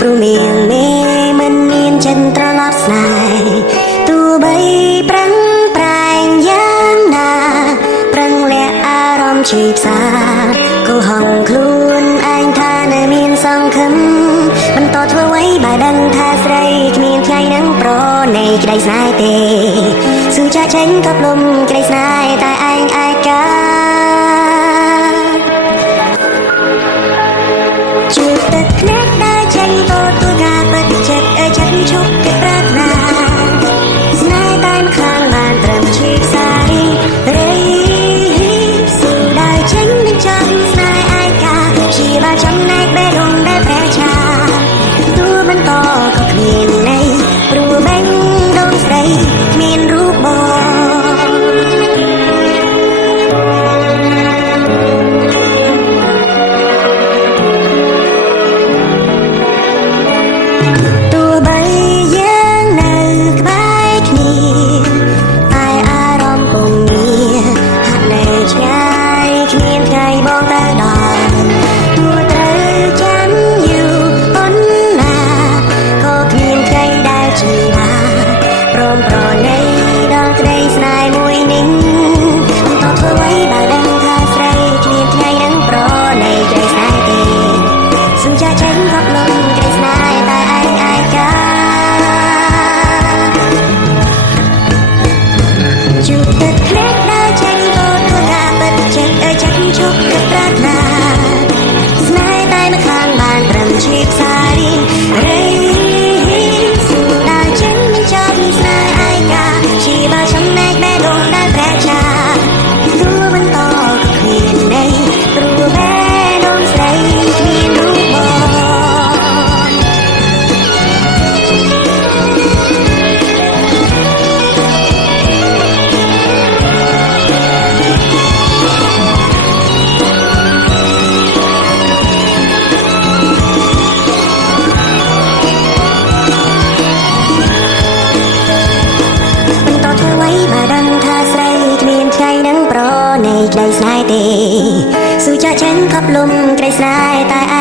ព្រោះនាងមេមិនមានចិនត្រឡប់ស្នេហ៍ទោះបីប្រឹងប្រែងយ៉ាងណាប្រឹងលាក់អារម្មណ៍ជីផ្សាក៏ហងខ្លួនឯងថានៅមានសង្ឃឹមបន្តធ្វើអ្វីបើដឹងថាស្រីគ្មានថ្ងៃនឹងប្រណីក្តីស្នេហ៍ទេស៊ូចាក់ចេញកប់លំក្តីស្នេហ៍តែឯងឯកាជួបទឹកភ្នែកដើរចេញទៅទូការពិតចិត្តចិត្តជប់គិតប្រាថ្នាស្នេហ៍តែម្ខាងបានត្រឹមជាខ្សែរីស៊ូដើរចេញនឹងចាំស្នេហ៍ឯកាជាបាចំណែកបេះដូងដែលព្រះចាទោះបន្តក៏គ្មានន័យព្រោះបេះដូងស្រីគ្មានរូបបងក្តីស្នេហ៍ទេស៊ូចាក់ចេញកប់លំក្តីស្នេហ៍តែ